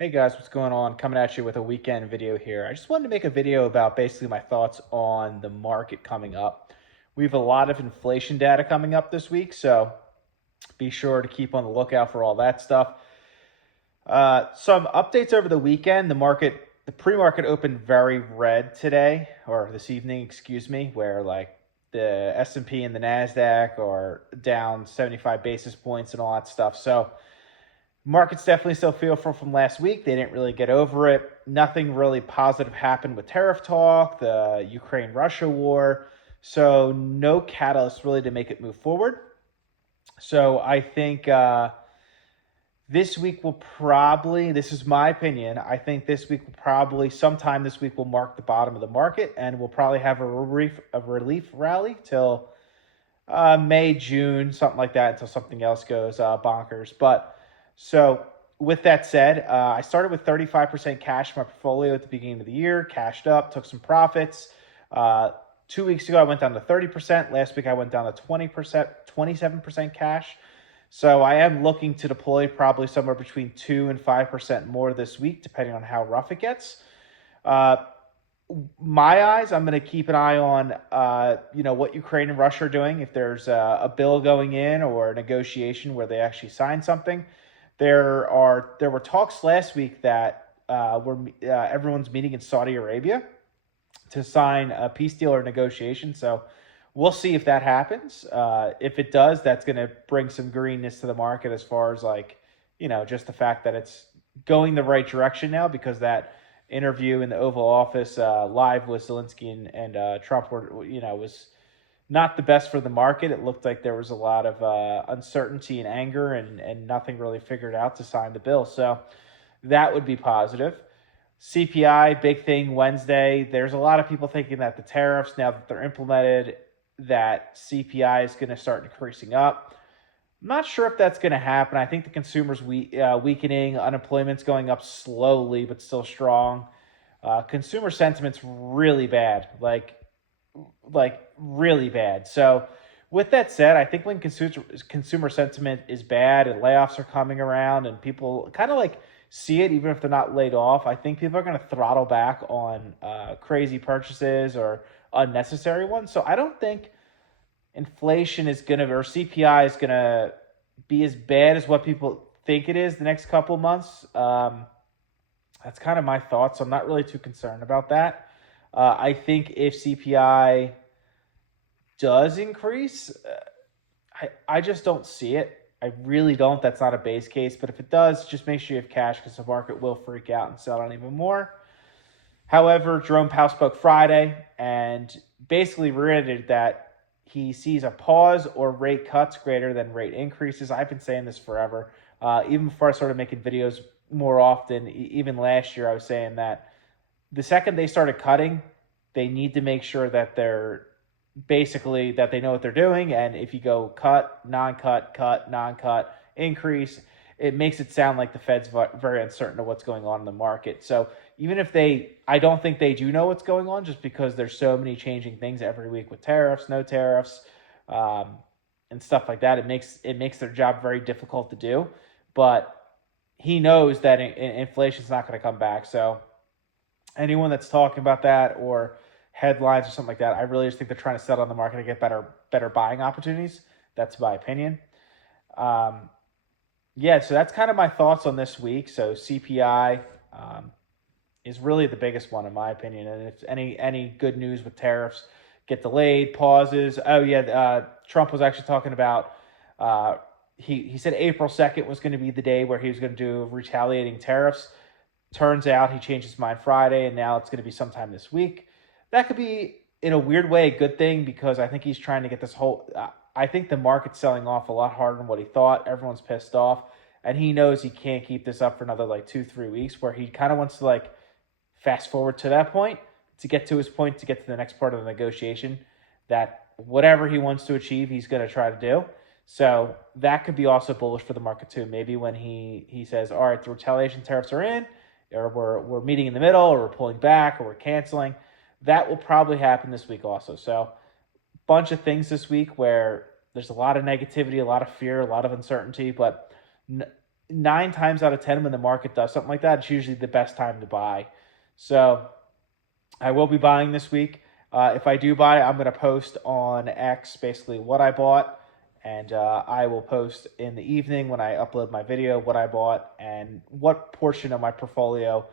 Hey guys, what's going on? Coming at you with a weekend video here. I just wanted to make a video about basically my thoughts on the market coming up. We have a lot of inflation data coming up this week, so be sure to keep on the lookout for all that stuff. Some updates over the weekend. The pre-market opened very red today, or this evening, excuse me, where like the S&P and the Nasdaq are down 75 basis points and all that stuff. So markets definitely still feel from last week. They didn't really get over it. Nothing really positive happened with tariff talk, the Ukraine-Russia war. So no catalyst really to make it move forward. So I think this week will probably, this is my opinion, I think this week will probably, sometime this week will mark the bottom of the market, and we'll probably have a relief rally till May, June, something like that, until something else goes bonkers. But so with that said, I started with 35% cash in my portfolio at the beginning of the year, cashed up, took some profits. 2 weeks ago, I went down to 30%. Last week, I went down to 20%, 27% cash. So I am looking to deploy probably somewhere between 2 and 5% more this week, depending on how rough it gets. Uh, my eyes, I'm going to keep an eye on, what Ukraine and Russia are doing. If there's a bill going in or a negotiation where they actually sign something, there were talks last week that everyone's meeting in Saudi Arabia to sign a peace deal or negotiation. So we'll see if that happens. If it does, that's going to bring some greenness to the market as far as just the fact that it's going the right direction now, because that interview in the Oval Office live with Zelensky and Trump was not the best for the market. It looked like there was a lot of uncertainty and anger and nothing really figured out to sign the bill. So that would be positive. CPI, big thing Wednesday. There's a lot of people thinking that the tariffs, now that they're implemented, that CPI is going to start increasing up. I'm not sure if that's going to happen. I think the consumer's weakening. Unemployment's going up slowly, but still strong. Consumer sentiment's really bad, like really bad. So with that said, I think when consumer sentiment is bad and layoffs are coming around and people kind of like see it, even if they're not laid off, I think people are going to throttle back on crazy purchases or unnecessary ones. So I don't think inflation is going to, or CPI is going to be as bad as what people think it is the next couple of months. That's kind of my thoughts. So I'm not really too concerned about that. I think if CPI does increase, I just don't see it. I really don't. That's not a base case. But if it does, just make sure you have cash, because the market will freak out and sell down even more. However, Jerome Powell spoke Friday and basically reiterated that he sees a pause or rate cuts greater than rate increases. I've been saying this forever. Even before I started making videos more often, even last year, I was saying that the second they started cutting, they need to make sure that that they know what they're doing. And if you go cut, non-cut, increase, it makes it sound like the Fed's very uncertain of what's going on in the market. So even if I don't think they do know what's going on, just because there's so many changing things every week with tariffs, no tariffs, and stuff like that. It makes their job very difficult to do. But he knows that inflation's not going to come back. So anyone that's talking about that or headlines or something like that, I really just think they're trying to settle on the market and get better buying opportunities. That's my opinion. So that's kind of my thoughts on this week. So CPI is really the biggest one in my opinion. And if any good news with tariffs get delayed, pauses. Oh yeah, Trump was actually talking about. He said April 2nd was going to be the day where he was going to do retaliating tariffs. Turns out he changed his mind Friday, and now it's going to be sometime this week. That could be, in a weird way, a good thing, because I think he's trying to get this whole... I think the market's selling off a lot harder than what he thought. Everyone's pissed off, and he knows he can't keep this up for another 2-3 weeks, where he kind of wants to fast forward to that point, to get to his point, to get to the next part of the negotiation, that whatever he wants to achieve, he's going to try to do. So that could be also bullish for the market too. Maybe when he says, all right, the retaliation tariffs are in, or we're meeting in the middle, or we're pulling back, or we're canceling, that will probably happen this week also. So bunch of things this week where there's a lot of negativity, a lot of fear, a lot of uncertainty, but 9 times out of 10 when the market does something like that, it's usually the best time to buy. So I will be buying this week. If I do buy, I'm going to post on X basically what I bought, and I will post in the evening when I upload my video what I bought and what portion of my portfolio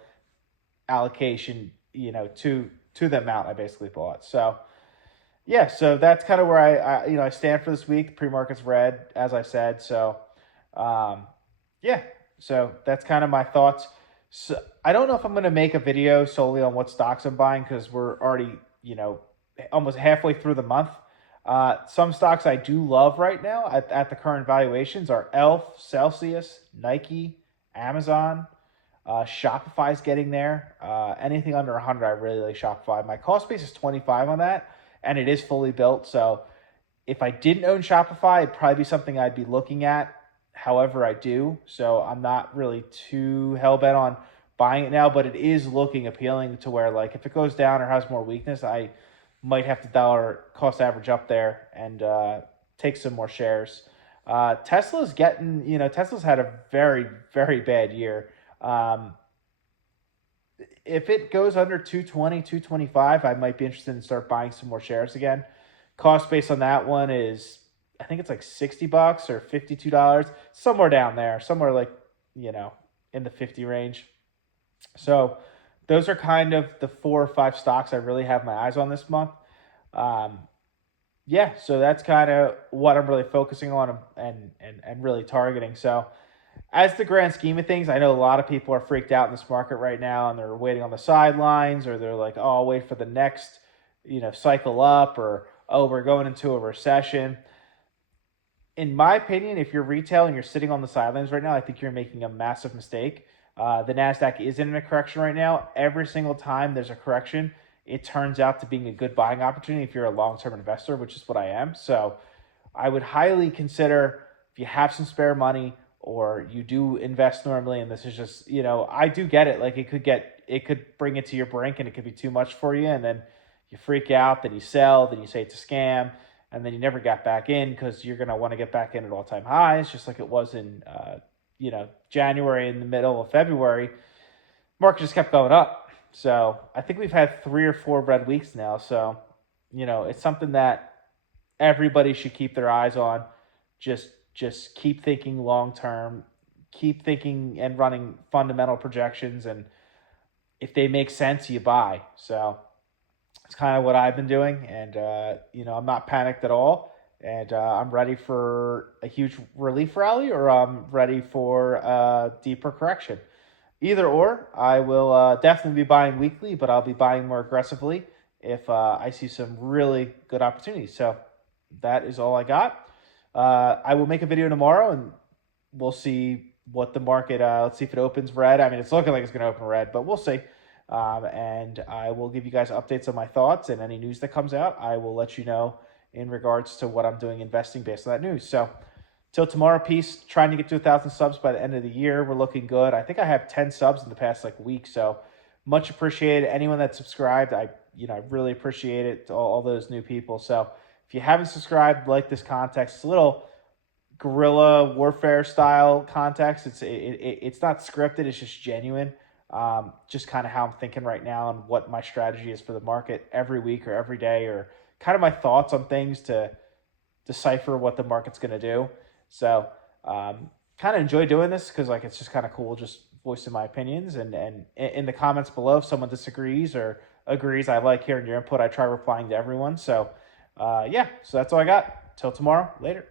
allocation, to the amount I basically bought. So yeah, so that's kind of where I stand for this week. Pre-market's red, as I said. So um, yeah, so that's kind of my thoughts. So I don't know if I'm going to make a video solely on what stocks I'm buying because we're already, almost halfway through the month. Some stocks I do love right now at the current valuations are Elf, Celsius, Nike, Amazon. Shopify's getting there. Anything under 100, I really like Shopify. My cost base is 25 on that, and it is fully built. So if I didn't own Shopify, it'd probably be something I'd be looking at. However, I do. So I'm not really too hell-bent on buying it now, but it is looking appealing to where, like, if it goes down or has more weakness, I might have to dollar cost average up there and take some more shares. Tesla's Tesla's had a very, very bad year. If it goes under 220, 225, I might be interested in start buying some more shares again. Cost base on that one is, I think it's like $60 or $52, somewhere down there, somewhere like, in the 50 range. So those are kind of the 4 or 5 stocks I really have my eyes on this month. Yeah, so that's kind of what I'm really focusing on and really targeting. So as the grand scheme of things, I know a lot of people are freaked out in this market right now and they're waiting on the sidelines, or they're like, oh, I'll wait for the next, cycle up, or, oh, we're going into a recession. In my opinion, if you're retail and you're sitting on the sidelines right now, I think you're making a massive mistake. The NASDAQ is in a correction right now. Every single time there's a correction, it turns out to being a good buying opportunity if you're a long-term investor, which is what I am. So I would highly consider, if you have some spare money or you do invest normally, and this is just, I do get it. Like, it could bring it to your brink and it could be too much for you. And then you freak out, then you sell, then you say it's a scam, and then you never got back in because you're going to want to get back in at all-time highs, just like it was in, January, in the middle of February. Market just kept going up. So I think we've had 3 or 4 red weeks now. So, it's something that everybody should keep their eyes on. Just keep thinking long-term, keep thinking and running fundamental projections. And if they make sense, you buy. So it's kind of what I've been doing. And, I'm not panicked at all. And I'm ready for a huge relief rally, or I'm ready for a deeper correction. Either or, I will definitely be buying weekly, but I'll be buying more aggressively if I see some really good opportunities. So that is all I got. I will make a video tomorrow, and we'll see what the market, let's see if it opens red. I mean, it's looking like it's going to open red, but we'll see. And I will give you guys updates on my thoughts, and any news that comes out, I will let you know in regards to what I'm doing investing based on that news. So till tomorrow, peace. Trying to get to 1,000 subs by the end of the year. We're looking good. I think I have 10 subs in the past week, so much appreciated. Anyone that subscribed, I really appreciate it, to all those new people. So if you haven't subscribed, like this context, it's a little guerrilla warfare style context. It's not scripted. It's just genuine. Just kind of how I'm thinking right now and what my strategy is for the market every week or every day, or kind of my thoughts on things to decipher what the market's going to do. So kind of enjoy doing this because it's just kind of cool just voicing my opinions. And in the comments below, if someone disagrees or agrees, I like hearing your input. I try replying to everyone. So yeah, so that's all I got. Till tomorrow. Later.